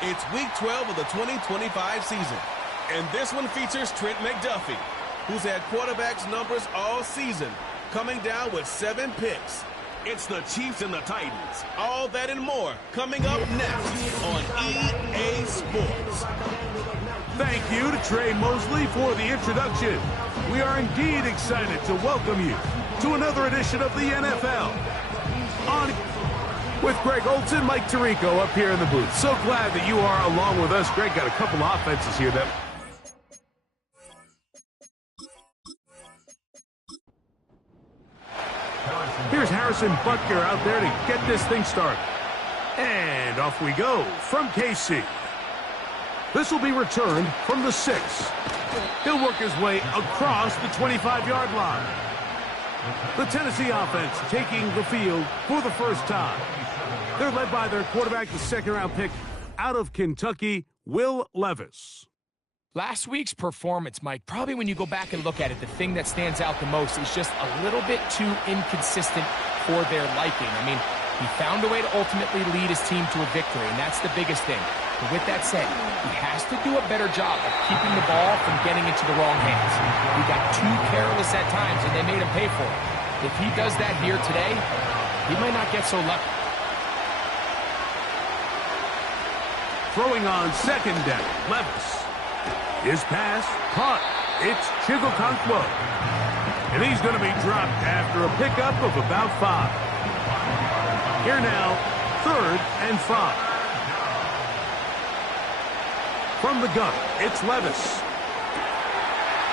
It's Week 12 of the 2025 season, and this one features Trent McDuffie, who's had quarterbacks numbers all season, coming down with 7 picks. It's the Chiefs and the Titans. All that and more coming up next on EA Sports. Thank you to Trey Mosley for the introduction. We are indeed excited to welcome you to another edition of the NFL. With Greg Olson, Mike Tirico up here in the booth. So glad that you are along with us. Greg got a couple of offenses here that... Here's Harrison Butker out there to get this thing started. And off we go from KC. This will be returned from the 6. He'll work his way across the 25-yard line. The Tennessee offense taking the field for the first time. They're led by their quarterback, the second-round pick out of Kentucky, Will Levis. Last week's performance, Mike, probably when you go back and look at it, the thing that stands out the most is just a little bit too inconsistent for their liking. I mean, he found a way to ultimately lead his team to a victory, and that's the biggest thing. But with that said, he has to do a better job of keeping the ball from getting into the wrong hands. He got too careless at times, and they made him pay for it. If he does that here today, he might not get so lucky. Throwing on second down, Levis. His pass, caught. It's Chigokonkwo. And he's going to be dropped after a pickup of about 5. Here now, 3rd and 5. From the gun, it's Levis.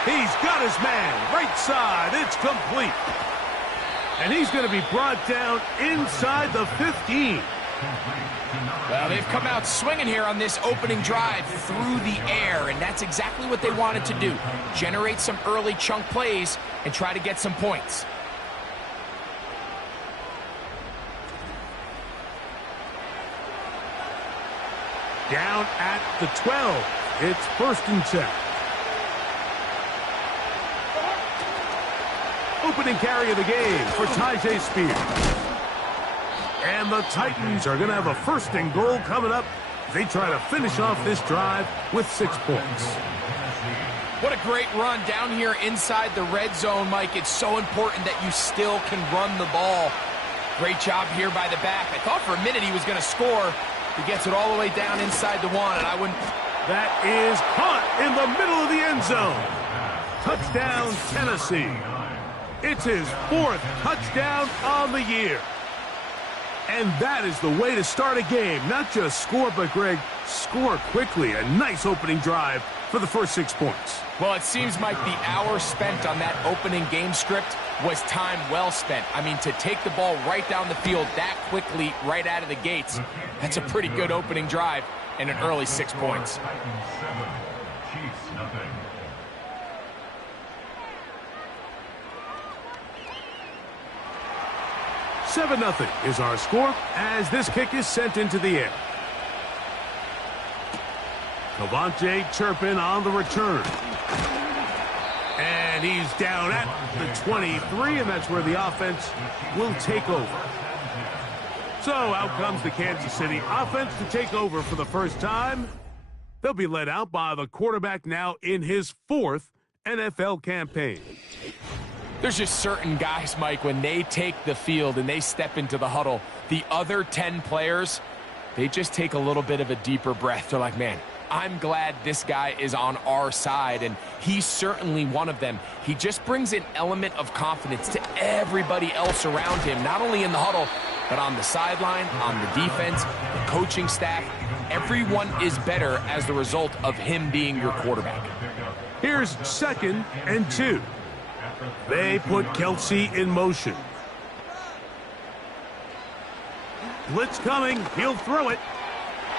He's got his man, right side, it's complete. And he's going to be brought down inside the 15. Well, they've come out swinging here on this opening drive through the air, and that's exactly what they wanted to do. Generate some early chunk plays and try to get some points. Down at the 12. It's 1st and 10. Opening carry of the game for Tyjae Spears. And the Titans are going to have a 1st and goal coming up. They try to finish off this drive with 6 points. What a great run down here inside the red zone, Mike. It's so important that you still can run the ball. Great job here by the back. I thought for a minute he was going to score. He gets it all the way down inside the 1, and I wouldn't... That is caught in the middle of the end zone. Touchdown, Tennessee. It's his 4th touchdown on the year. And that is the way to start a game. Not just score, but, Greg, score quickly. A nice opening drive for the first 6 points. Well, it seems like the hour spent on that opening game script was time well spent. I mean, to take the ball right down the field that quickly right out of the gates, that's a pretty good opening drive and an early 6 points. 7-0 is our score as this kick is sent into the air. KaVontae Turpin on the return. And he's down at the 23, and that's where the offense will take over. So out comes the Kansas City offense to take over for the first time. They'll be led out by the quarterback now in his 4th NFL campaign. There's just certain guys, Mike, when they take the field and they step into the huddle, the other 10 players, they just take a little bit of a deeper breath. They're like, man, I'm glad this guy is on our side, and he's certainly one of them. He just brings an element of confidence to everybody else around him, not only in the huddle, but on the sideline, on the defense, the coaching staff. Everyone is better as the result of him being your quarterback. Here's 2nd and 2. They put Kelce in motion. Blitz coming. He'll throw it.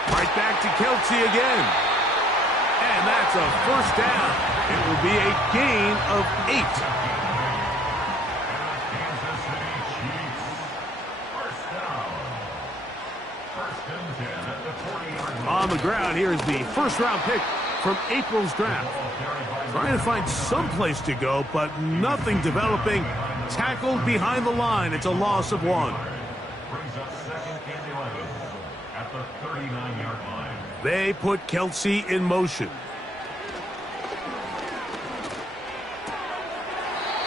Right back to Kelce again. And that's a 1st down. It will be a gain of 8. On the ground, here's the 1st-round pick from April's draft. Trying to find some place to go, but nothing developing. Tackled behind the line. It's a loss of 1. at the 39-yard line. They put Kelsey in motion.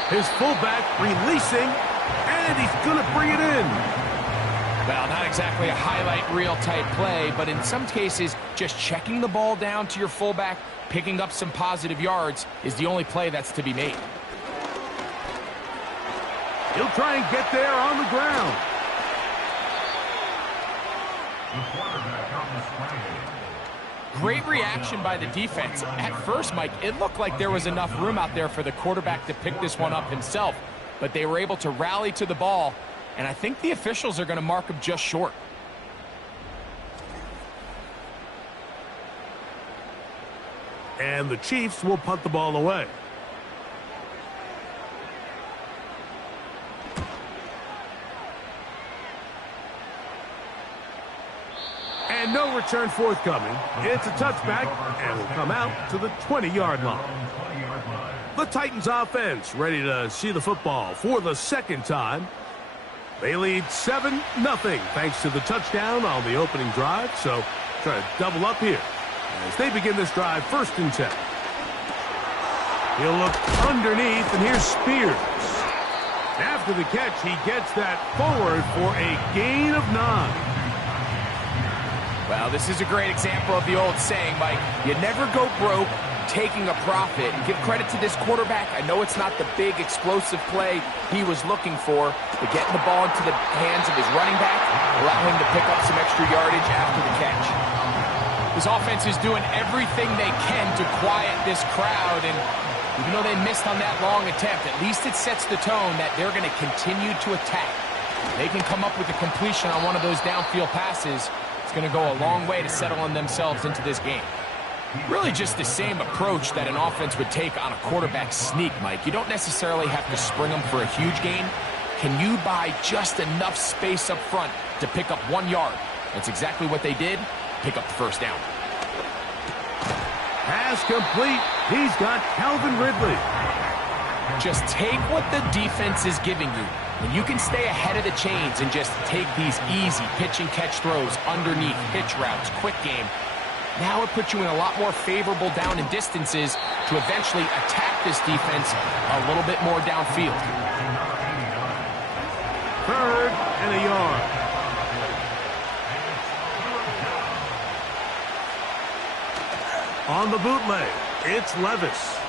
His fullback releasing, and he's going to bring it in. Well, not exactly a highlight reel type play, but in some cases, just checking the ball down to your fullback, picking up some positive yards is the only play that's to be made. He'll try and get there on the ground. Great reaction by the defense. At first, Mike, it looked like there was enough room out there for the quarterback to pick this one up himself, but they were able to rally to the ball, and I think the officials are going to mark him just short. And the Chiefs will punt the ball away. And no return forthcoming. It's a touchback and will come out to the 20-yard line. The Titans offense ready to see the football for the second time. They lead 7-0 thanks to the touchdown on the opening drive. So try to double up here as they begin this drive 1st and 10. He'll look underneath, and here's Spears. After the catch, he gets that forward for a gain of 9. Well, this is a great example of the old saying, Mike, you never go broke taking a profit. And give credit to this quarterback. I know it's not the big explosive play he was looking for, but getting the ball into the hands of his running back, allow him to pick up some extra yardage after the catch. This offense is doing everything they can to quiet this crowd, and even though they missed on that long attempt, at least it sets the tone that they're going to continue to attack. They can come up with a completion on one of those downfield passes. It's going to go a long way to settling themselves into this game. Really just the same approach that an offense would take on a quarterback sneak, Mike. You don't necessarily have to spring them for a huge gain. Can you buy just enough space up front to pick up 1 yard? That's exactly what they did. Pick up the first down. Pass complete. He's got Calvin Ridley. Just take what the defense is giving you. When you can stay ahead of the chains and just take these easy pitch and catch throws underneath, pitch routes, quick game, now it puts you in a lot more favorable down and distances to eventually attack this defense a little bit more downfield. 3rd and a yard. On the bootleg, it's Levis.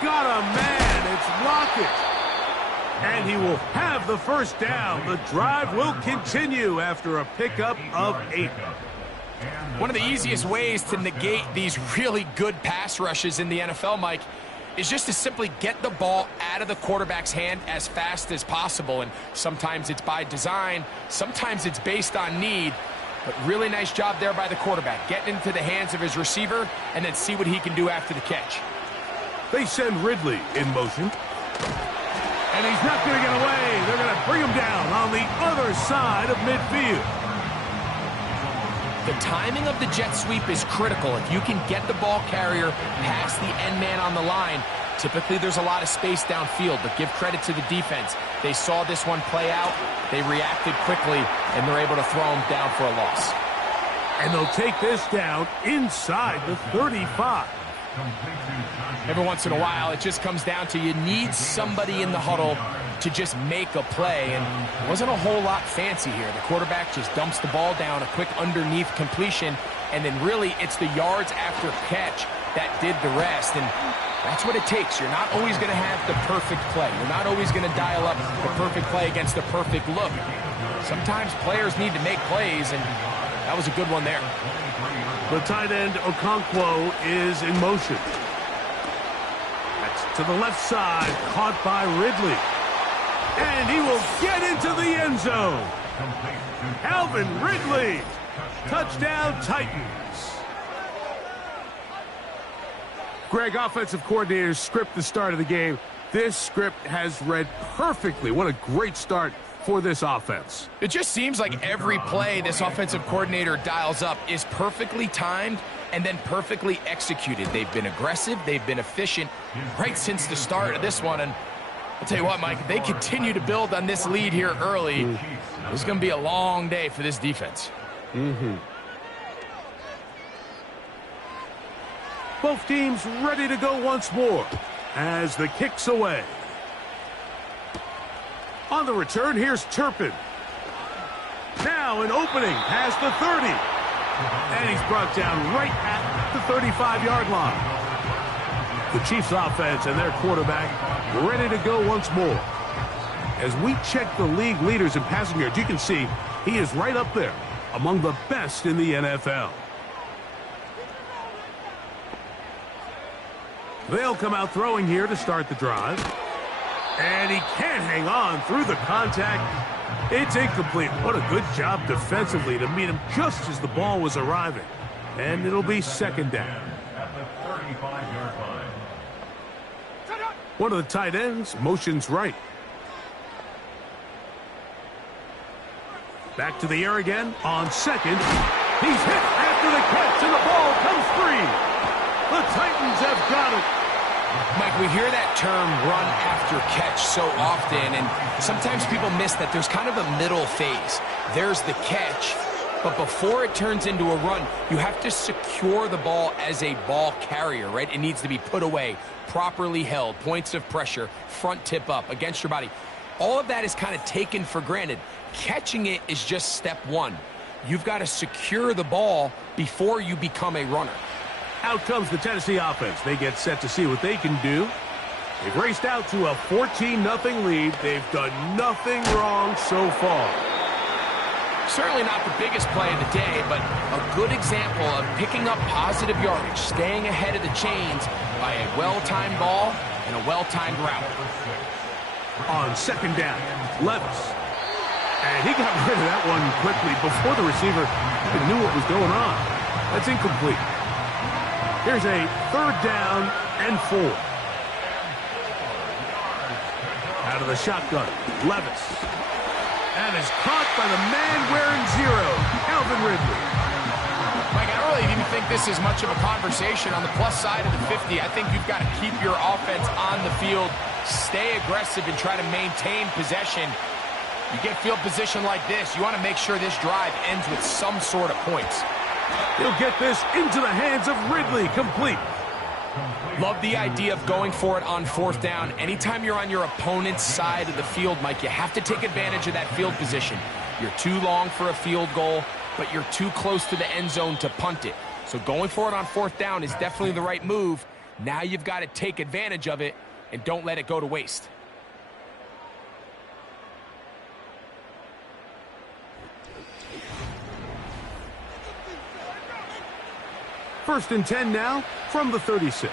Got a man, it's Lockett. And he will have the first down. The drive will continue after a pickup of 8. One of the easiest ways to negate these really good pass rushes in the NFL, Mike, is just to simply get the ball out of the quarterback's hand as fast as possible. And sometimes it's by design, sometimes it's based on need. But really nice job there by the quarterback, getting into the hands of his receiver and then see what he can do after the catch. They send Ridley in motion. And he's not going to get away. They're going to bring him down on the other side of midfield. The timing of the jet sweep is critical. If you can get the ball carrier past the end man on the line, typically there's a lot of space downfield, but give credit to the defense. They saw this one play out, they reacted quickly, and they're able to throw him down for a loss. And they'll take this down inside the 35. Every once in a while, it just comes down to you need somebody in the huddle to just make a play, and it wasn't a whole lot fancy here. The quarterback just dumps the ball down, a quick underneath completion, and then really it's the yards after catch that did the rest, and that's what it takes. You're not always going to have the perfect play. You're not always going to dial up the perfect play against the perfect look. Sometimes players need to make plays, and that was a good one there. The tight end, Okonkwo, is in motion. That's to the left side, caught by Ridley. And he will get into the end zone. Calvin Ridley, touchdown Titans. Greg, offensive coordinators script the start of the game. This script has read perfectly. What a great start for this offense. It just seems like every play this offensive coordinator dials up is perfectly timed and then perfectly executed. They've been aggressive, they've been efficient right since the start of this one, and I'll tell you what, Mike, they continue to build on this lead here early. It's going to be a long day for this defense. Both teams ready to go once more as the kick's away. On the return, here's Turpin. Now an opening past the 30. And he's brought down right at the 35-yard line. The Chiefs offense and their quarterback ready to go once more. As we check the league leaders in passing yards, you can see he is right up there among the best in the NFL. They'll come out throwing here to start the drive. And he can't hang on through the contact. It's incomplete. What a good job defensively to meet him just as the ball was arriving. And it'll be second down. One of the tight ends motions right. Back to the air again on second. He's hit after the catch, and the ball comes free. The Titans have got it. Mike, we hear that term run after catch so often, and sometimes people miss that there's kind of a middle phase. There's the catch, but before it turns into a run, you have to secure the ball as a ball carrier, right? It needs to be put away, properly held, points of pressure, front tip up against your body. All of that is kind of taken for granted. Catching it is just step one. You've got to secure the ball before you become a runner. Out comes the Tennessee offense. They get set to see what they can do. They've raced out to a 14-0 lead. They've done nothing wrong so far. Certainly not the biggest play of the day, but a good example of picking up positive yardage, staying ahead of the chains by a well-timed ball and a well-timed route. On second down, Levis. And he got rid of that one quickly before the receiver even knew what was going on. That's incomplete. Here's a third down and 4. Out of the shotgun, Levis. And is caught by the man wearing 0, Calvin Ridley. Mike, I don't really even think this is much of a conversation on the plus side of the 50. I think you've got to keep your offense on the field, stay aggressive, and try to maintain possession. You get field position like this, you want to make sure this drive ends with some sort of points. He'll get this into the hands of Ridley, complete. Love the idea of going for it on fourth down. Anytime you're on your opponent's side of the field, Mike, you have to take advantage of that field position. You're too long for a field goal, but you're too close to the end zone to punt it. So going for it on fourth down is definitely the right move. Now you've got to take advantage of it and don't let it go to waste. First and 10 now from the 36.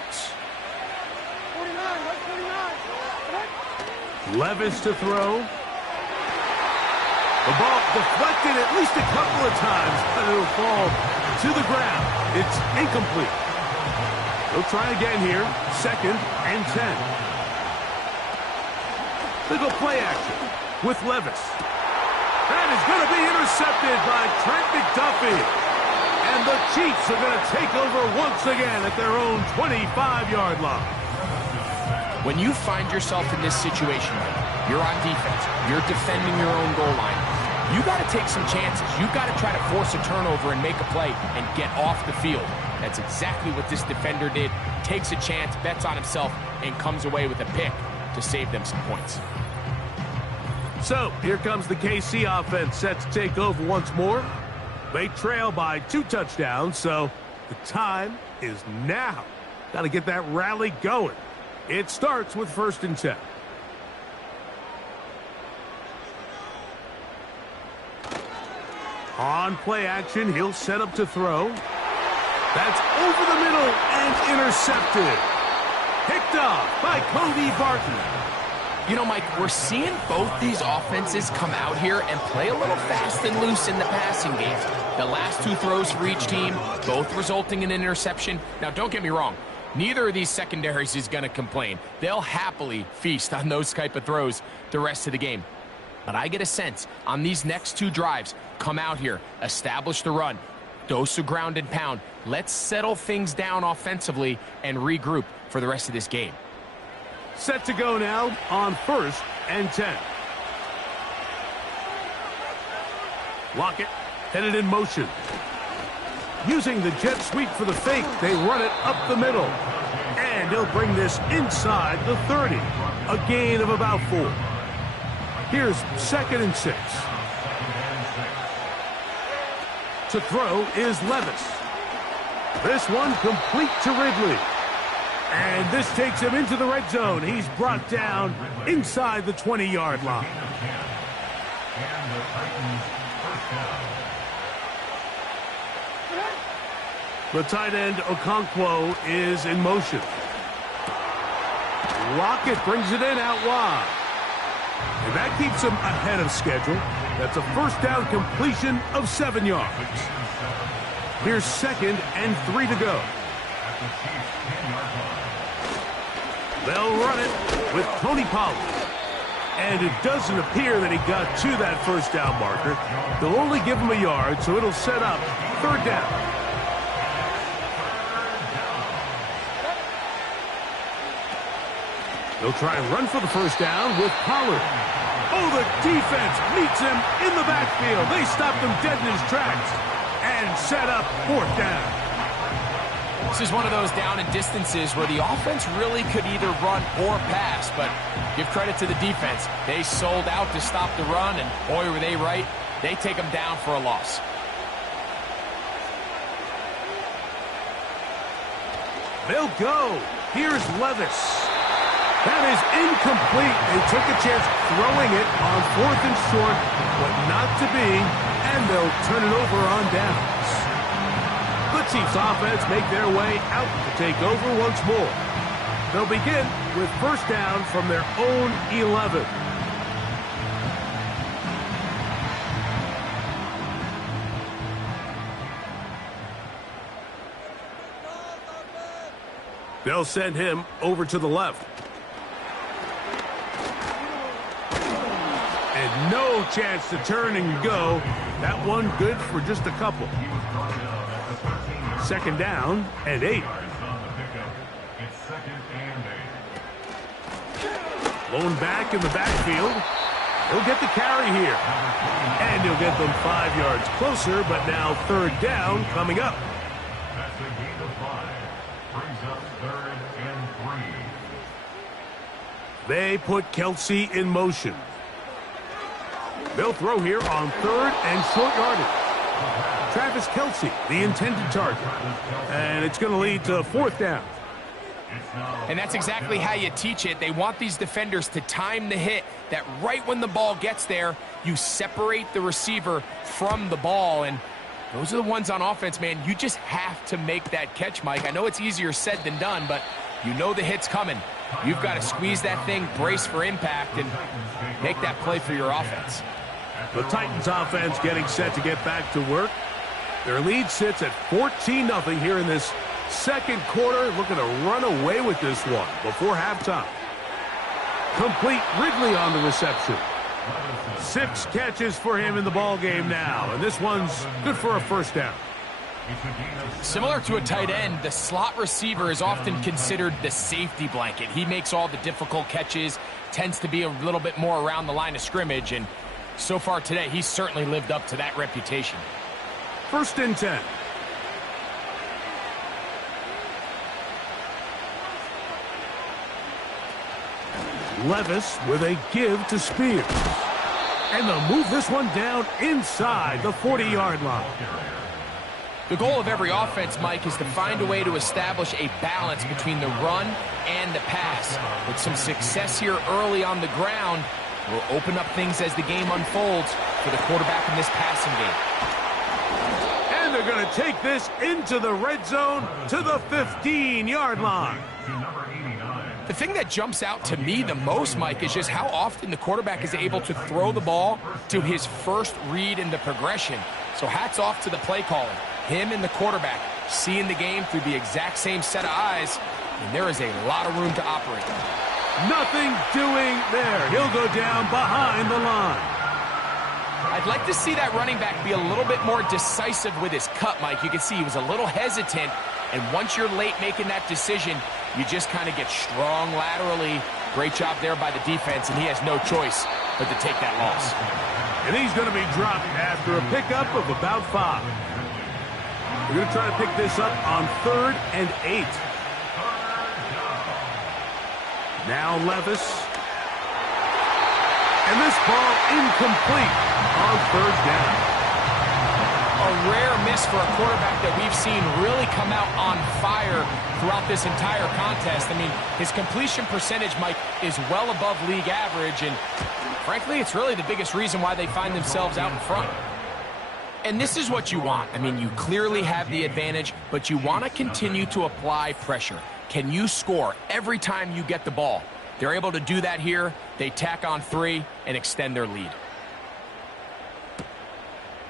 Levis to throw. The ball deflected at least a couple of times, but it'll fall to the ground. It's incomplete. They'll try again here. Second and 10. They go play action with Levis. That is going to be intercepted by Trent McDuffie. And the Chiefs are going to take over once again at their own 25-yard line. When you find yourself in this situation, you're on defense, you're defending your own goal line, you got to take some chances. You got to try to force a turnover and make a play and get off the field. That's exactly what this defender did. Takes a chance, bets on himself, and comes away with a pick to save them some points. So here comes the KC offense set to take over once more. They trail by 2 touchdowns, so the time is now. Got to get that rally going. It starts with first and 10. On play action, he'll set up to throw. That's over the middle and intercepted. Picked off by Cody Barton. You know, Mike, we're seeing both these offenses come out here and play a little fast and loose in the passing game. The last 2 throws for each team, both resulting in an interception. Now, don't get me wrong. Neither of these secondaries is going to complain. They'll happily feast on those type of throws the rest of the game. But I get a sense on these next 2 drives, come out here, establish the run, dose of ground and pound. Let's settle things down offensively and regroup for the rest of this game. Set to go now on first and 10. Lockett Headed in motion. Using the jet sweep for the fake, they run it up the middle. And he'll bring this inside the 30. A gain of about 4. Here's 2nd and 6. To throw is Levis. This one complete to Ridley. And this takes him into the red zone. He's brought down inside the 20-yard line. The tight end, Okonkwo, is in motion. Lockett brings it in out wide. And that keeps him ahead of schedule. That's a first down completion of 7 yards. Here's 2nd and 3 to go. They'll run it with Tony Pollard. And it doesn't appear that he got to that first down marker. They'll only give him a yard, so it'll set up 3rd down. They'll try and run for the first down with Pollard. Oh, the defense meets him in the backfield. They stopped him dead in his tracks and set up 4th down. This is one of those down and distances where the offense really could either run or pass, but give credit to the defense. They sold out to stop the run, and boy, were they right. They take them down for a loss. They'll go. Here's Levis. That is incomplete. They took a chance throwing it on 4th and short, but not to be, and they'll turn it over on downs. The Chiefs offense make their way out to take over once more. They'll begin with first down from their own 11. They'll send him over to the left. And no chance to turn and go. That one good for just a couple. 2nd down and 8. Blown back in the backfield. He'll get the carry here. And he'll get them 5 yards closer, but now 3rd down coming up. That's a gain of 5. Brings up 3rd and 3. They put Kelce in motion. They'll throw here on 3rd and short yardage. Travis Kelce, the intended target. And it's going to lead to 4th down. And that's exactly how you teach it. They want these defenders to time the hit, that right when the ball gets there, you separate the receiver from the ball. And those are the ones on offense, man. You just have to make that catch, Mike. I know it's easier said than done, but you know the hit's coming. You've got to squeeze that thing, brace for impact, and make that play for your offense. The Titans offense getting set to get back to work. Their lead sits at 14-0 here in this 2nd quarter. Looking to run away with this one before halftime. Complete Ridley on the reception. 6 catches for him in the ball game now, and this one's good for a first down. Similar to a tight end, the slot receiver is often considered the safety blanket. He makes all the difficult catches, tends to be a little bit more around the line of scrimmage, and so far today, he's certainly lived up to that reputation. 1st and 10. Levis with a give to Spears. And they'll move this one down inside the 40-yard line. The goal of every offense, Mike, is to find a way to establish a balance between the run and the pass. With some success here early on the ground, will open up things as the game unfolds for the quarterback in this passing game. And they're going to take this into the red zone to the 15-yard line. The thing that jumps out to me the most, Mike, is just how often the quarterback is able to throw the ball to his first read in the progression. So hats off to the play caller. Him and the quarterback seeing the game through the exact same set of eyes, and there is a lot of room to operate. Nothing doing there. He'll go down behind the line. I'd like to see that running back be a little bit more decisive with his cut, Mike. You can see he was a little hesitant, and once you're late making that decision, you just kind of get strong laterally. Great job there by the defense, and he has no choice but to take that loss. And he's going to be dropped after a pickup of about 5. We're going to try to pick this up on 3rd and 8. Now Levis. And this ball incomplete on 3rd down. A rare miss for a quarterback that we've seen really come out on fire throughout this entire contest. I mean, his completion percentage, Mike, is well above league average, and frankly, it's really the biggest reason why they find themselves out in front. And this is what you want. I mean, you clearly have the advantage, but you want to continue to apply pressure. Can you score every time you get the ball? They're able to do that here. They tack on 3 and extend their lead.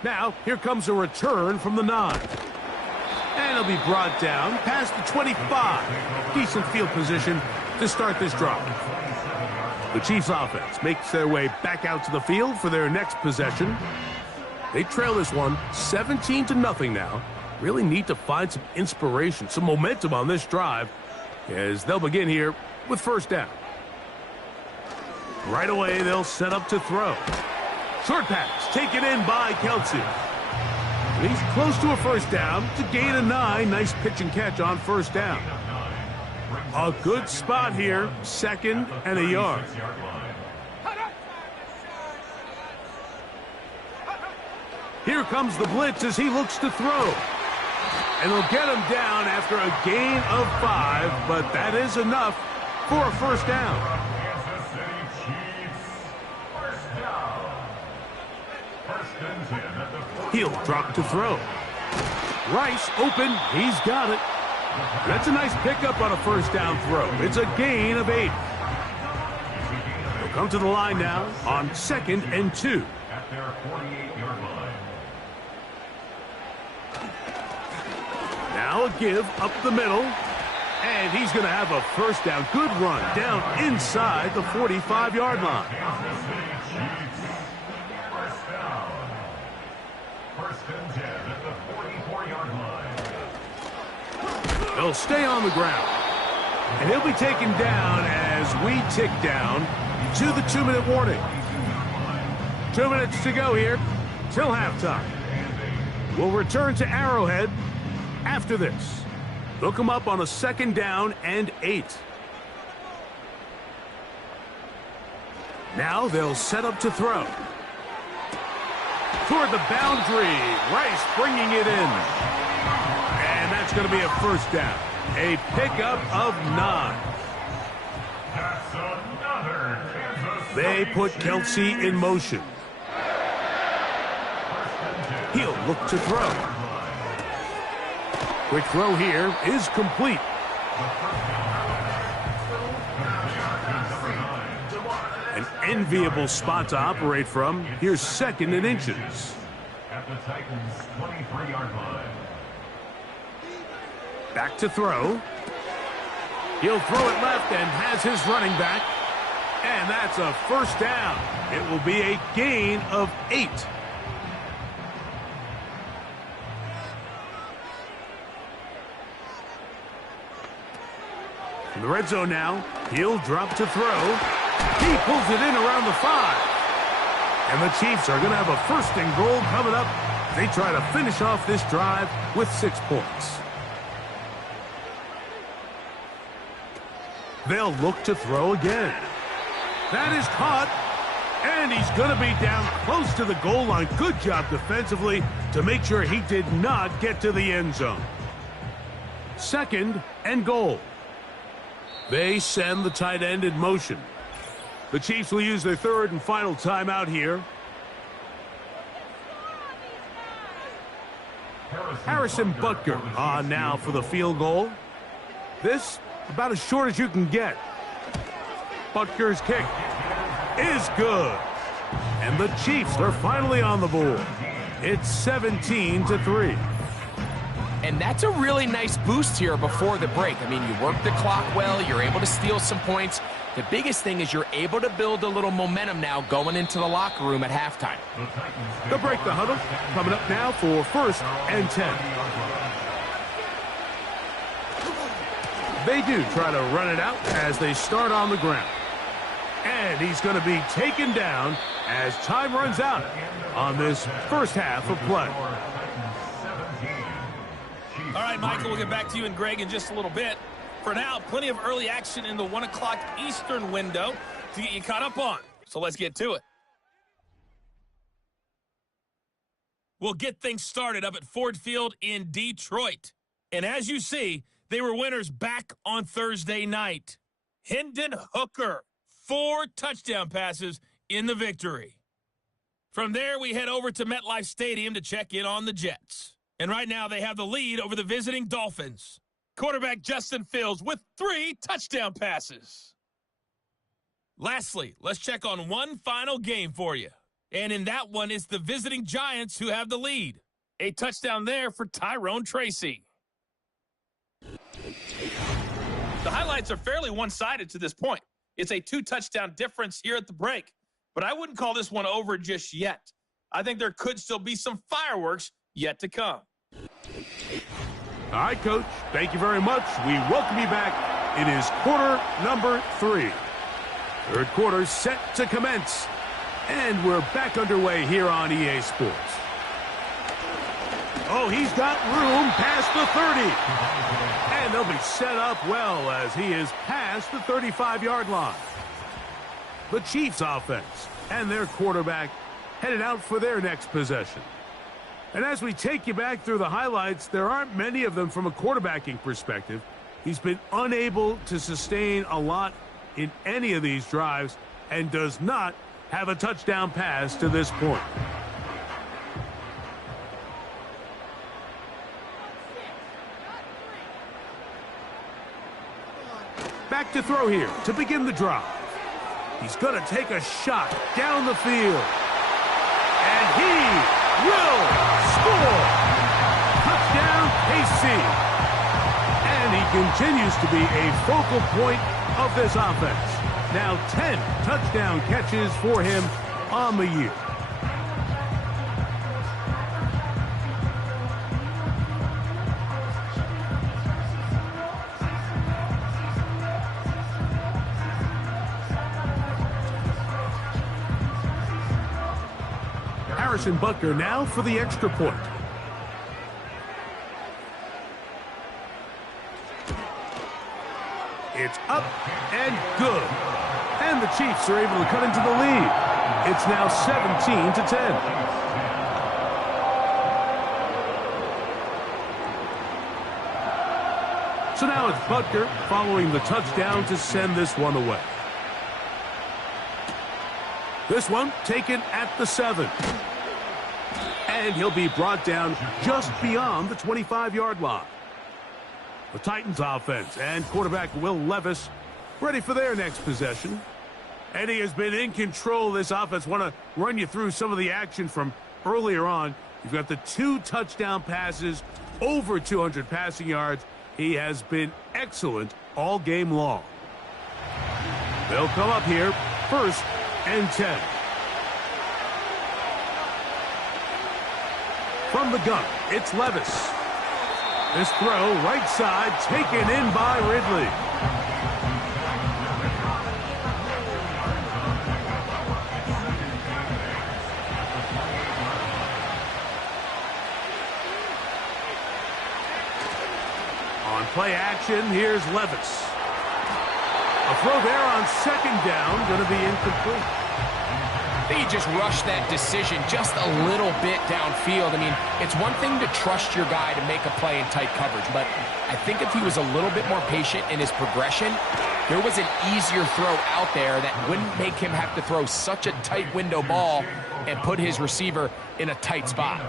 Now, here comes a return from the 9. And it'll be brought down past the 25. Decent field position to start this drive. The Chiefs offense makes their way back out to the field for their next possession. They trail this one 17-0 now. Really need to find some inspiration, some momentum on this drive as they'll begin here with 1st down. Right away, they'll set up to throw. Short pass taken in by Kelce. And he's close to a 1st down to gain a 9. Nice pitch and catch on 1st down. A good spot here, 2nd and a yard. Here comes the blitz as he looks to throw. And they'll get him down after a gain of 5, but that is enough for a 1st down. He'll drop to throw. Rice open. He's got it. That's a nice pickup on a 1st down throw. It's a gain of 8. He'll come to the line now on 2nd and 2. At their 48-yard line. Now a give up the middle. And he's going to have a 1st down. Good run down inside the 45-yard line. He'll stay on the ground. And he'll be taken down as we tick down to the 2-minute warning. 2 minutes to go here till halftime. We'll return to Arrowhead after this. They'll come up on a 2nd down and 8. Now they'll set up to throw. Toward the boundary. Rice bringing it in. And that's going to be a 1st down. A pickup of 9. That's another Kansas City. They put Kelce in motion. He'll look to throw. Quick throw here is complete. An enviable spot to operate from. Here's 2nd and inches. At the Titans' 23-yard line. Back to throw. He'll throw it left and has his running back. And that's a 1st down. It will be a gain of 8. In the red zone now, he'll drop to throw. He pulls it in around the 5. And the Chiefs are going to have a 1st and goal coming up. They try to finish off this drive with 6 points. They'll look to throw again. That is caught. And he's going to be down close to the goal line. Good job defensively to make sure he did not get to the end zone. 2nd and goal. They send the tight end in motion. The Chiefs will use their 3rd and final timeout here. Harrison Butker on now for the field goal. This about as short as you can get. Butker's kick is good. And the Chiefs are finally on the board. It's 17-3. And that's a really nice boost here before the break. I mean, you work the clock well. You're able to steal some points. The biggest thing is you're able to build a little momentum now going into the locker room at halftime. They'll break the huddle. Coming up now for 1st and 10. They do try to run it out as they start on the ground. And he's going to be taken down as time runs out on this first half of play. All right, Michael, we'll get back to you and Greg in just a little bit. For now, plenty of early action in the 1 o'clock Eastern window to get you caught up on. So let's get to it. We'll get things started up at Ford Field in Detroit. And as you see, they were winners back on Thursday night. Hendon Hooker, 4 touchdown passes in the victory. From there, we head over to MetLife Stadium to check in on the Jets. And right now, they have the lead over the visiting Dolphins. Quarterback Justin Fields with 3 touchdown passes. Lastly, let's check on one final game for you. And in that one, it's the visiting Giants who have the lead. A touchdown there for Tyrone Tracy. The highlights are fairly one-sided to this point. It's a 2-touchdown difference here at the break. But I wouldn't call this one over just yet. I think there could still be some fireworks yet to come. All right, Coach. Thank you very much. We welcome you back. It is quarter number 3. Third quarter set to commence. And we're back underway here on EA Sports. Oh, he's got room past the 30. And they'll be set up well as he is past the 35-yard line. The Chiefs offense and their quarterback headed out for their next possession. And as we take you back through the highlights, there aren't many of them from a quarterbacking perspective. He's been unable to sustain a lot in any of these drives and does not have a touchdown pass to this point. Back to throw here to begin the drive. He's going to take a shot down the field. And he will score. Touchdown, KC. And he continues to be a focal point of this offense. Now 10 touchdown catches for him on the year. Harrison Butker now for the extra point. It's up and good. And the Chiefs are able to cut into the lead. It's now 17-10. So now it's Butker following the touchdown to send this one away. This one taken at the 7. And he'll be brought down just beyond the 25-yard line. The Titans offense and quarterback Will Levis ready for their next possession. And he has been in control of this offense. Want to run you through some of the action from earlier on. You've got the 2 touchdown passes, over 200 passing yards. He has been excellent all game long. They'll come up here, 1st and 10. From the gun, it's Levis. This throw, right side, taken in by Ridley. On play action, here's Levis. A throw there on 2nd down, going to be incomplete. I think he just rushed that decision just a little bit downfield. I mean, it's one thing to trust your guy to make a play in tight coverage, but I think if he was a little bit more patient in his progression, there was an easier throw out there that wouldn't make him have to throw such a tight window ball and put his receiver in a tight spot.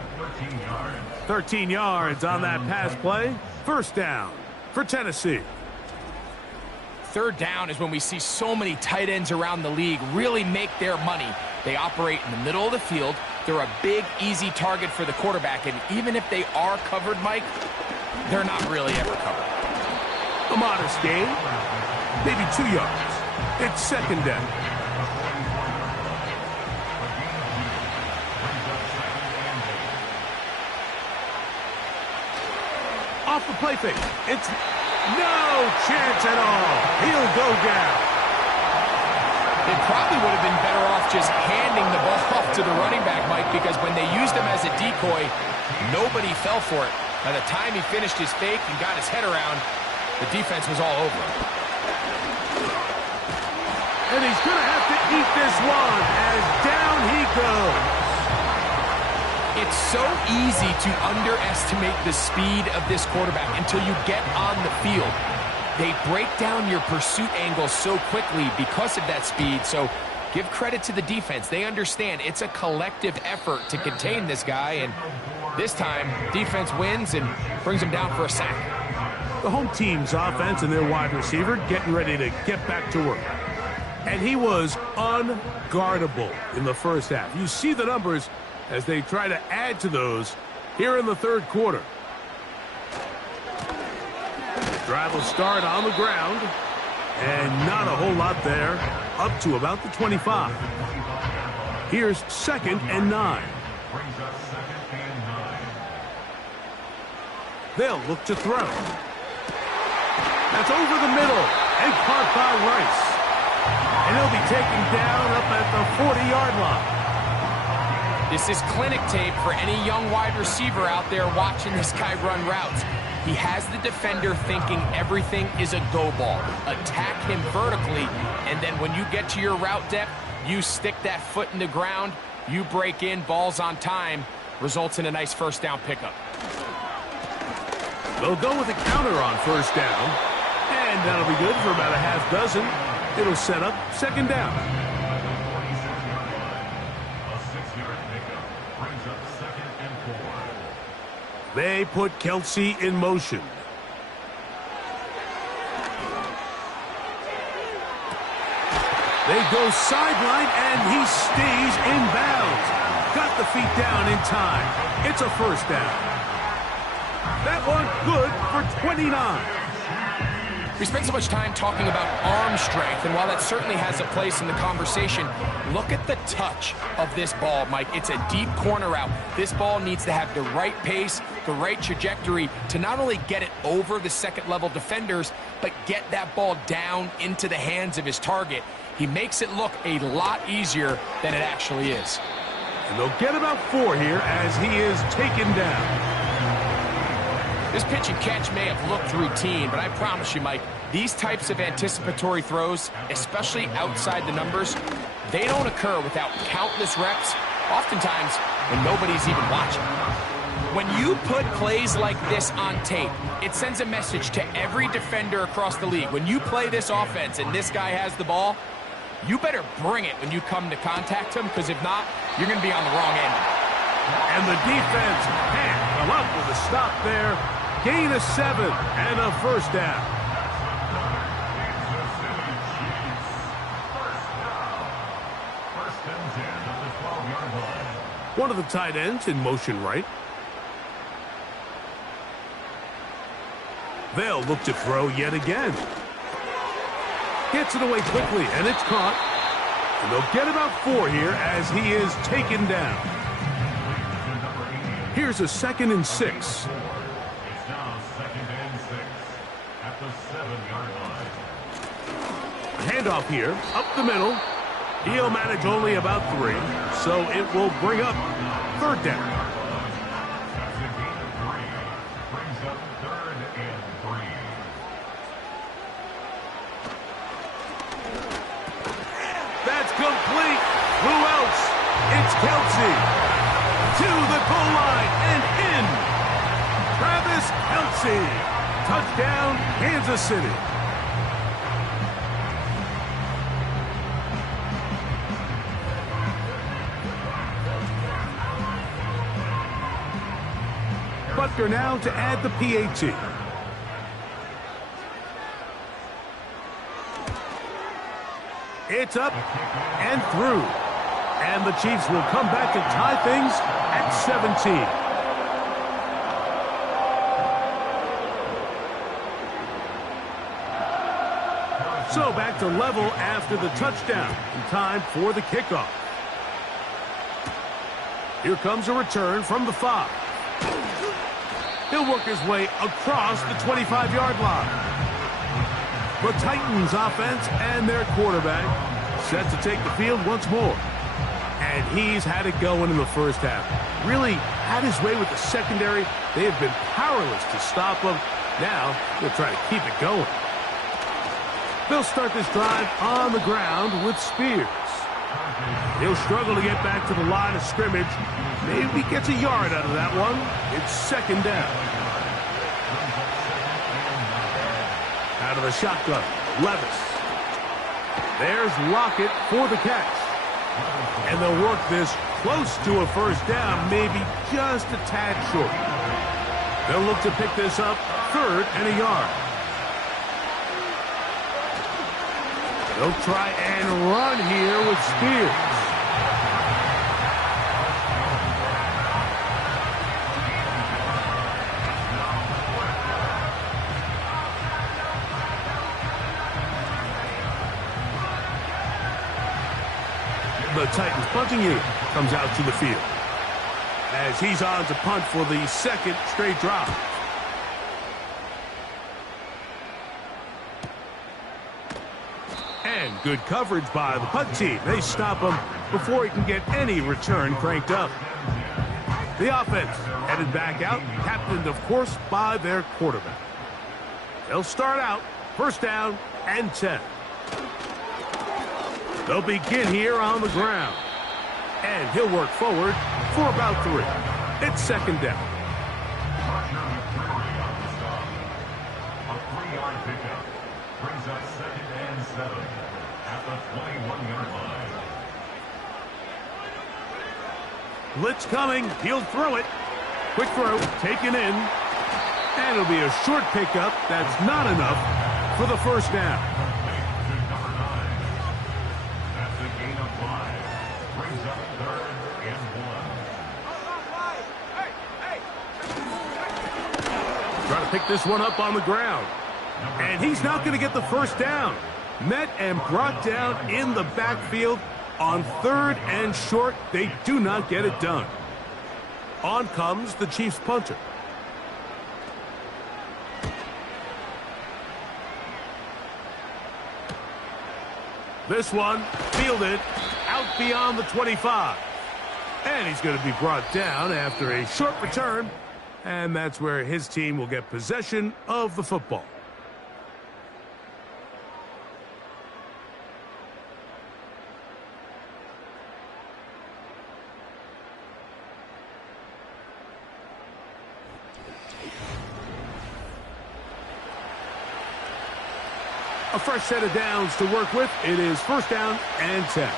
13 yards on that pass play. 1st down for Tennessee. 3rd down is when we see so many tight ends around the league really make their money. They operate in the middle of the field. They're a big, easy target for the quarterback, and even if they are covered, Mike, they're not really ever covered. A modest gain, maybe 2 yards. It's 2nd down. Off the play fake. It's no chance at all. He'll go down. They probably would have been better off just handing the ball off to the running back, Mike, because when they used him as a decoy, nobody fell for it. By the time he finished his fake and got his head around, the defense was all over him. And he's going to have to eat this one as down he goes. It's so easy to underestimate the speed of this quarterback until you get on the field. They break down your pursuit angles so quickly because of that speed, so give credit to the defense. They understand it's a collective effort to contain this guy, and this time, defense wins and brings him down for a sack. The home team's offense and their wide receiver getting ready to get back to work. And he was unguardable in the first half. You see the numbers as they try to add to those here in the third quarter. Drive will start on the ground, and not a whole lot there, up to about the 25. Here's 2nd and 9. They'll look to throw. That's over the middle and caught by Rice. And he'll be taken down up at the 40-yard line. This is clinic tape for any young wide receiver out there watching this guy run routes. He has the defender thinking everything is a go ball. Attack him vertically, and then when you get to your route depth, you stick that foot in the ground, you break in, balls on time, results in a nice first down pickup. They'll go with a counter on first down, and that'll be good for about a half dozen. It'll set up 2nd down. A 6-yard pickup brings up 2nd and 4. They put Kelce in motion. They go sideline, and he stays in bounds. Got the feet down in time. It's a first down. That one good for 29. We spent so much time talking about arm strength, and while that certainly has a place in the conversation, look at the touch of this ball, Mike. It's a deep corner route. This ball needs to have the right pace, the right trajectory to not only get it over the second-level defenders, but get that ball down into the hands of his target. He makes it look a lot easier than it actually is. And they'll get about 4 here as he is taken down. This pitch and catch may have looked routine, but I promise you, Mike, these types of anticipatory throws, especially outside the numbers, they don't occur without countless reps, oftentimes when nobody's even watching. When you put plays like this on tape, it sends a message to every defender across the league. When you play this offense and this guy has the ball, you better bring it when you come to contact him, because if not, you're going to be on the wrong end. And the defense can't come up with a stop there. Gain of 7 and a first down. First and 10 on the 12-yard line. One of the tight ends in motion right. They'll look to throw yet again. Gets it away quickly, and it's caught. And they'll get about 4 here as he is taken down. Here's a 2nd and 6. It's now 2nd and 6 at the 7-yard line. Handoff here, up the middle. He'll manage only about 3, so it will bring up 3rd down. That's a gain of 3. Brings up 3rd and 3. That's complete. Who else? It's Kelce. To the goal line and in. Travis Kelce. Touchdown, Kansas City. Butker now to add the PAT. It's up and through. And the Chiefs will come back to tie things at 17. So back to level after the touchdown. In time for the kickoff. Here comes a return from the 5. He'll work his way across the 25-yard line. The Titans offense and their quarterback set to take the field once more. And he's had it going in the first half. Really had his way with the secondary. They have been powerless to stop him. Now they'll try to keep it going. They'll start this drive on the ground with Spears. He'll struggle to get back to the line of scrimmage. Maybe gets a yard out of that one. It's second down. Out of the shotgun, Levis. There's Lockett for the catch. And they'll work this close to a first down, maybe just a tad short. They'll look to pick this up, third and a yard. They'll try and run here with Spears. The Titans punting unit comes out to the field as he's on to punt for the second straight drive. And good coverage by the punt team. They stop him before he can get any return cranked up. The offense headed back out, captained, of course, by their quarterback. They'll start out first down and 10. They'll begin here on the ground. And he'll work forward for about 3. It's second down. A 3-yard pickup brings up second and 7 at the 21-yard line. Blitz coming. He'll throw it. Quick throw, taken in. And it'll be a short pickup. That's not enough for the first down. Trying to pick this one up on the ground. And he's not going to get the first down. Met and brought down in the backfield on third and short. They do not get it done. On comes the Chiefs punter. This one fielded out beyond the 25. And he's going to be brought down after a short return. And that's where his team will get possession of the football. A fresh set of downs to work with. It is first down and 10.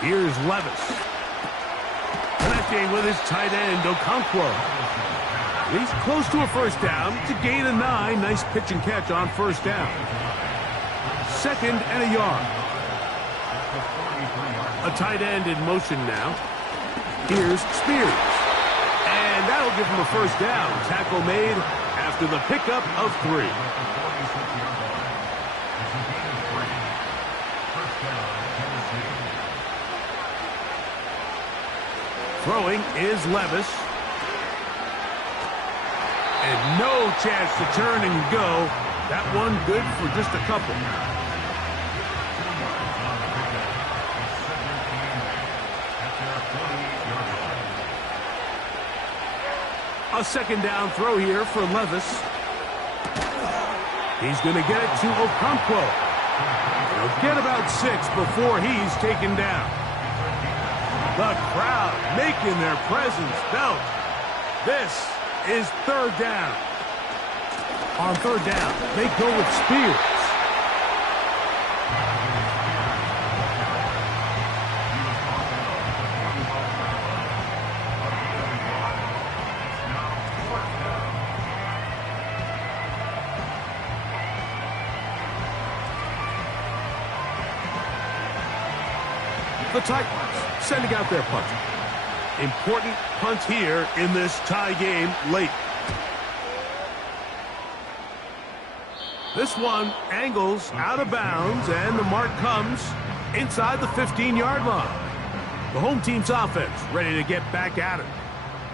Here's Levis. Connecting with his tight end, Okonkwo. He's close to a first down to gain a 9. Nice pitch and catch on first down. Second and a yard. A tight end in motion now. Here's Spears. And that'll give him a first down. Tackle made after the pickup of 3. Throwing is Levis. And no chance to turn and go. That one good for just a couple. A second down throw here for Levis. He's going to get it to Okonkwo. He'll get about 6 before he's taken down. The crowd making their presence felt. This is third down. On third down, they go with Spears. The Titans sending out their punt. Important punt here in this tie game late. This one angles out of bounds, and the mark comes inside the 15-yard line. The home team's offense ready to get back at it.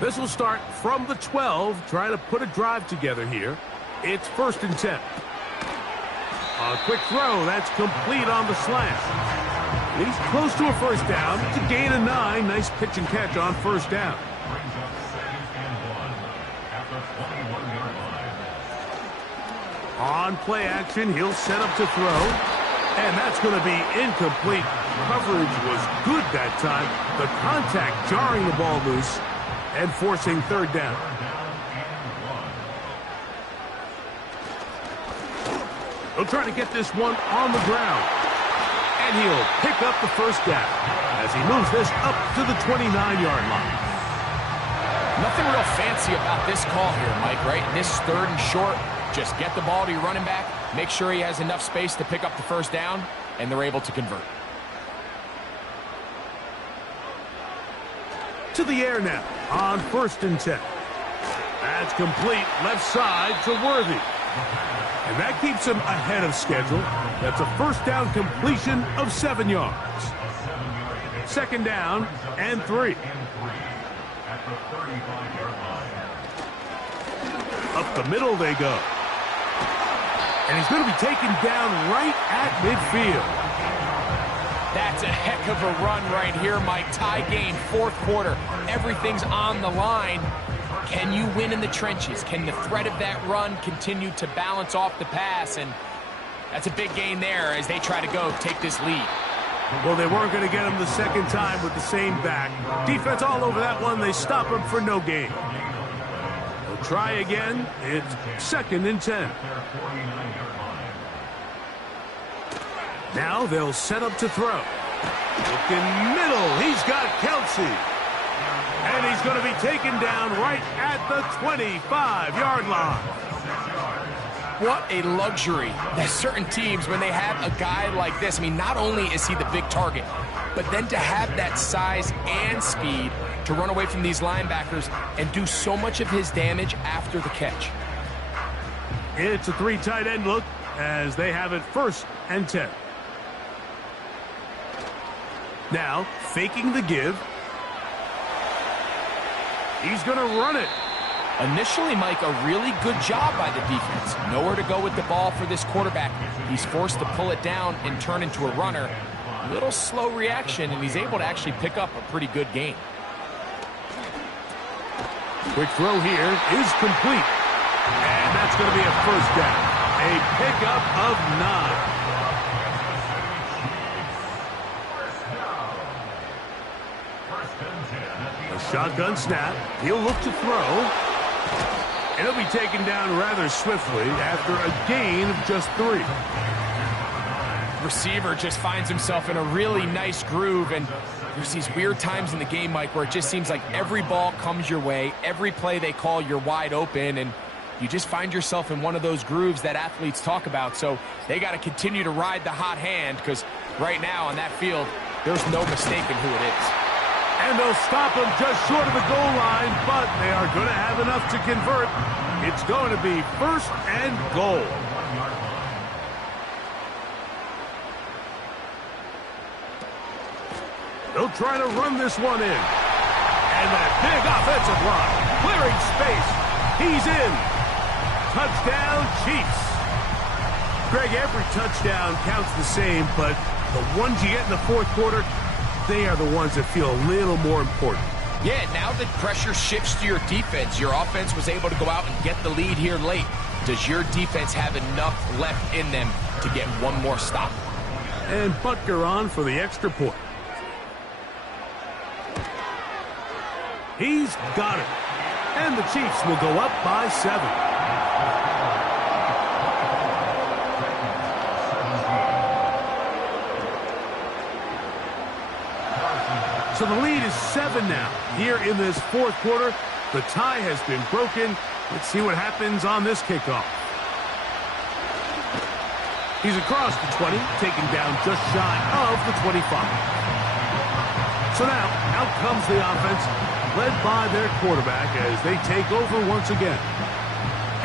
This will start from the 12, trying to put a drive together here. It's first and 10. A quick throw. That's complete on the slant. He's close to a first down. It's a gain of 9. Nice pitch and catch on first down. Brings up 2nd and 1 at the 21-yard line. On play action, he'll set up to throw. And that's going to be incomplete. Coverage was good that time. The contact jarring the ball loose and forcing third down. He'll try to get this one on the ground. And he'll pick up the first down as he moves this up to the 29-yard line. Nothing real fancy about this call here, Mike, right? This 3rd and short, just get the ball to your running back, make sure he has enough space to pick up the first down, and they're able to convert. To the air now on 1st and 10. That's complete left side to Worthy. And that keeps him ahead of schedule. That's a first down completion of 7 yards. 2nd down and 3. At the 35-yard line. Up the middle they go. And he's going to be taken down right at midfield. That's a heck of a run right here, Mike. Tie game, 4th quarter. Everything's on the line. Can you win in the trenches? Can the threat of that run continue to balance off the pass? And that's a big gain there as they try to go take this lead. Well, they weren't going to get him the second time with the same back. Defense all over that one. They stop him for no gain. They'll try again. It's 2nd and 10. Now they'll set up to throw. Looking middle. He's got Kelsey. And he's going to be taken down right at the 25-yard line. What a luxury that certain teams, when they have a guy like this, I mean, not only is he the big target, but then to have that size and speed to run away from these linebackers and do so much of his damage after the catch. It's a 3 tight end look as they have it 1st and 10. Now, faking the give. He's going to run it. Initially, Mike, a really good job by the defense. Nowhere to go with the ball for this quarterback. He's forced to pull it down and turn into a runner. A little slow reaction, and he's able to actually pick up a pretty good gain. Quick throw here is complete. And that's going to be a first down. A pickup of 9. Shotgun snap. He'll look to throw. And he'll be taken down rather swiftly after a gain of just 3. Receiver just finds himself in a really nice groove, and there's these weird times in the game, Mike, where it just seems like every ball comes your way, every play they call, you're wide open, and you just find yourself in one of those grooves that athletes talk about. So they got to continue to ride the hot hand, because right now on that field, there's no mistaking who it is. And they'll stop him just short of the goal line, but they are going to have enough to convert. It's going to be 1st and goal. They'll try to run this one in. And that big offensive line, clearing space. He's in. Touchdown, Chiefs. Greg, every touchdown counts the same, but the ones you get in the 4th quarter, they are the ones that feel a little more important. Yeah, now that pressure shifts to your defense, your offense was able to go out and get the lead here late. Does your defense have enough left in them to get one more stop? And Butker on for the extra point. He's got it. And the Chiefs will go up by 7. So the lead is 7 now. Here in this 4th quarter, the tie has been broken. Let's see what happens on this kickoff. He's across the 20, taken down just shy of the 25. So now, out comes the offense, led by their quarterback as they take over once again.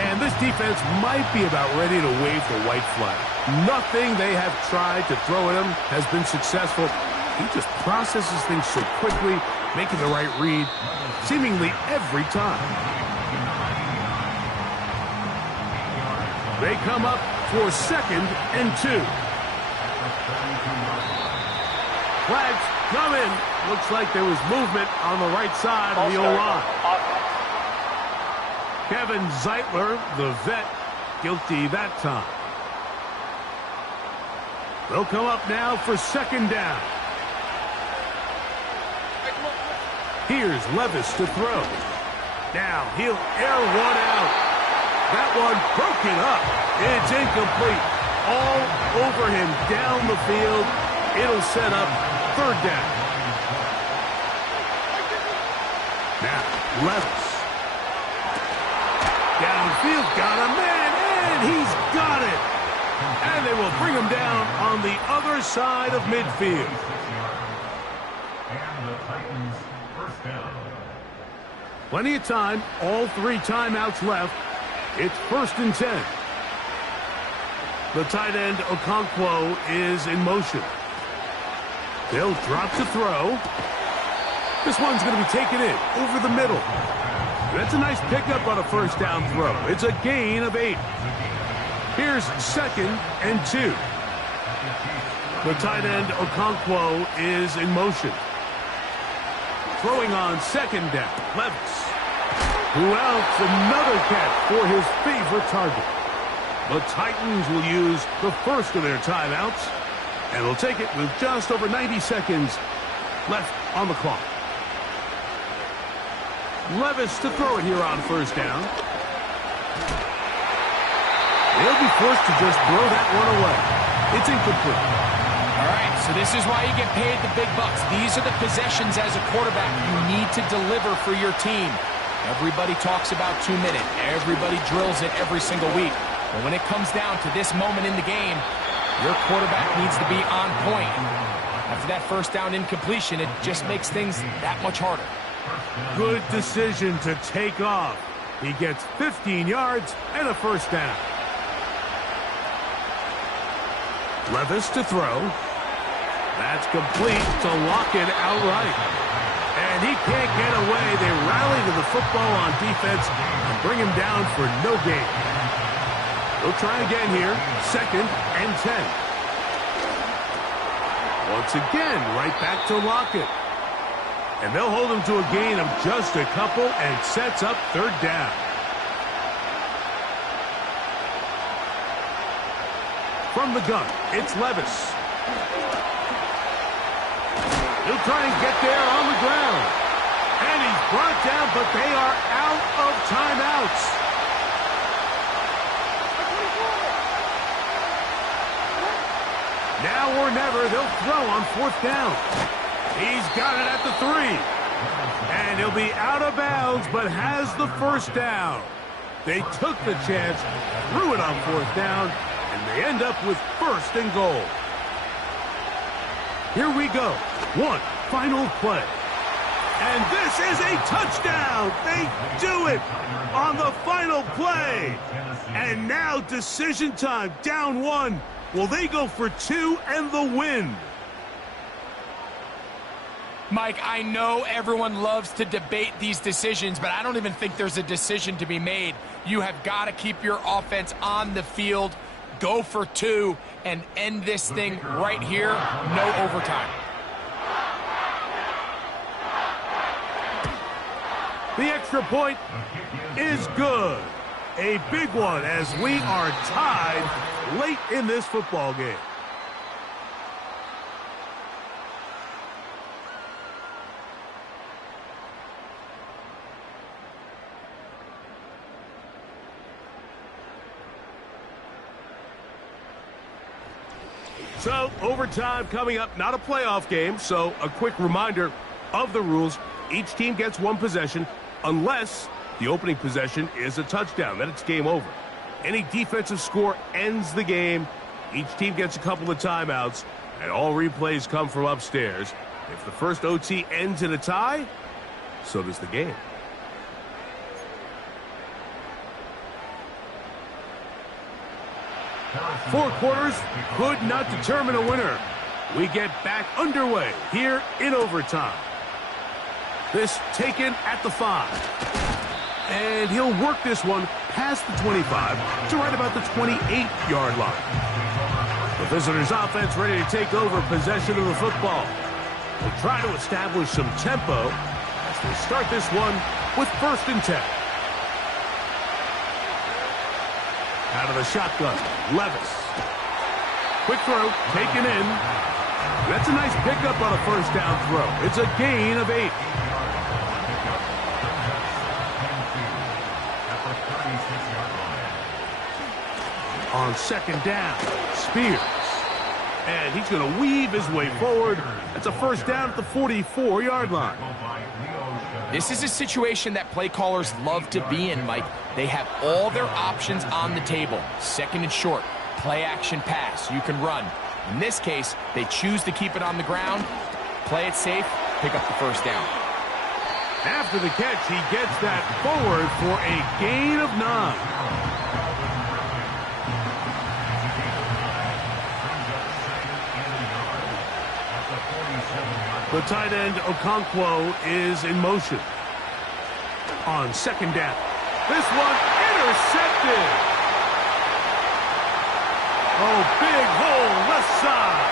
And this defense might be about ready to wave the white flag. Nothing they have tried to throw at him has been successful. He just processes things so quickly, making the right read, seemingly every time. They come up for 2nd and 2. Flags come in. Looks like there was movement on the right side of the O-line. Kevin Zeitler, the vet, guilty that time. They'll come up now for 2nd down. Here's Levis to throw. Now he'll air one out. That one broken up. It's incomplete. All over him down the field. It'll set up 3rd down. Now Levis. Downfield, got a man, and he's got it. And they will bring him down on the other side of midfield. And the Titans first down. Plenty of time, all 3 timeouts left. It's 1st and 10. The tight end Okonkwo is in motion. They'll drop to throw. This one's going to be taken in over the middle. That's a nice pickup on a 1st down throw. It's a gain of 8. Here's 2nd and 2. The tight end Okonkwo is in motion. Throwing on 2nd down, Levis. Who else? Another catch for his favorite target. The Titans will use the first of their timeouts, and will take it with just over 90 seconds left on the clock. Levis to throw it here on 1st down. He'll be forced to just throw that one away. It's incomplete. All right, so this is why you get paid the big bucks. These are the possessions as a quarterback you need to deliver for your team. Everybody talks about 2-minute. Everybody drills it every single week. But when it comes down to this moment in the game, your quarterback needs to be on point. After that 1st down incompletion, it just makes things that much harder. Good decision to take off. He gets 15 yards and a 1st down. Levis to throw. That's complete to Lockett outright. And he can't get away. They rally to the football on defense and bring him down for no gain. They'll try again here. 2nd and 10. Once again, right back to Lockett. And they'll hold him to a gain of just a couple and sets up 3rd down. From the gun, it's Levis. He'll try and get there on the ground. And he's brought down, but they are out of timeouts. Now or never, they'll throw on 4th down. He's got it at the 3. And he'll be out of bounds, but has the 1st down. They took the chance, threw it on 4th down, and they end up with 1st and goal. Here we go. One final play. And this is a touchdown. They do it on the final play. And now decision time. Down 1. Will they go for 2 and the win? Mike, I know everyone loves to debate these decisions, but I don't even think there's a decision to be made. You have got to keep your offense on the field, go for 2, and end this thing right here. No overtime. The extra point is good. A big one as we are tied late in this football game. So, overtime coming up, not a playoff game, so a quick reminder of the rules. Each team gets 1 possession unless the opening possession is a touchdown. Then it's game over. Any defensive score ends the game. Each team gets a couple of timeouts, and all replays come from upstairs. If the first OT ends in a tie, so does the game. Four quarters could not determine a winner. We get back underway here in overtime. This taken at the 5. And he'll work this one past the 25 to right about the 28-yard line. The visitors' offense ready to take over possession of the football. They'll try to establish some tempo as they start this one with 1st and 10. Out of the shotgun, Levis. Quick throw, taken in. That's a nice pickup on a 1st down throw. It's a gain of 8. On 2nd down, Spears. And he's going to weave his way forward. That's a 1st down at the 44-yard line. This is a situation that play callers love to be in, Mike. They have all their options on the table. 2nd and short, play action pass, you can run. In this case, they choose to keep it on the ground, play it safe, pick up the 1st down. After the catch, he gets that forward for a gain of 9. The tight end, Okonkwo, is in motion. On 2nd down. This one intercepted. Oh, big hole left side.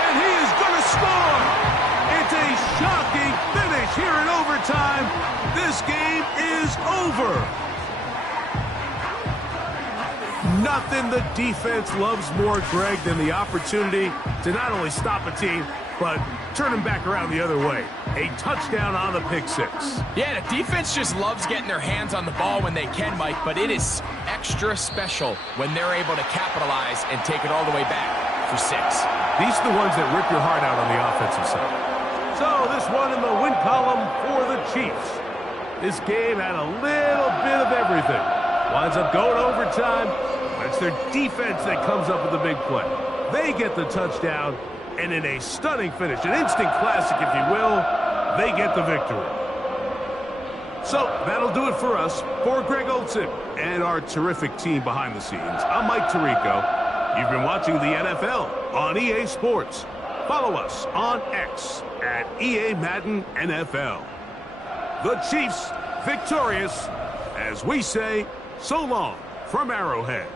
And he is going to score. It's a shocking finish here in overtime. This game is over. Nothing the defense loves more, Greg, than the opportunity to not only stop a team, but turn them back around the other way. A touchdown on the pick 6. Yeah, the defense just loves getting their hands on the ball when they can, Mike, but it is extra special when they're able to capitalize and take it all the way back for 6. These are the ones that rip your heart out on the offensive side. So this one in the win column for the Chiefs. This game had a little bit of everything. Winds up going overtime, but it's their defense that comes up with the big play. They get the touchdown, and in a stunning finish, an instant classic, if you will, they get the victory. So that'll do it for us. For Greg Olsen and our terrific team behind the scenes, I'm Mike Tirico. You've been watching the NFL on EA Sports. Follow us on X at EA Madden NFL. The Chiefs victorious, as we say, so long from Arrowhead.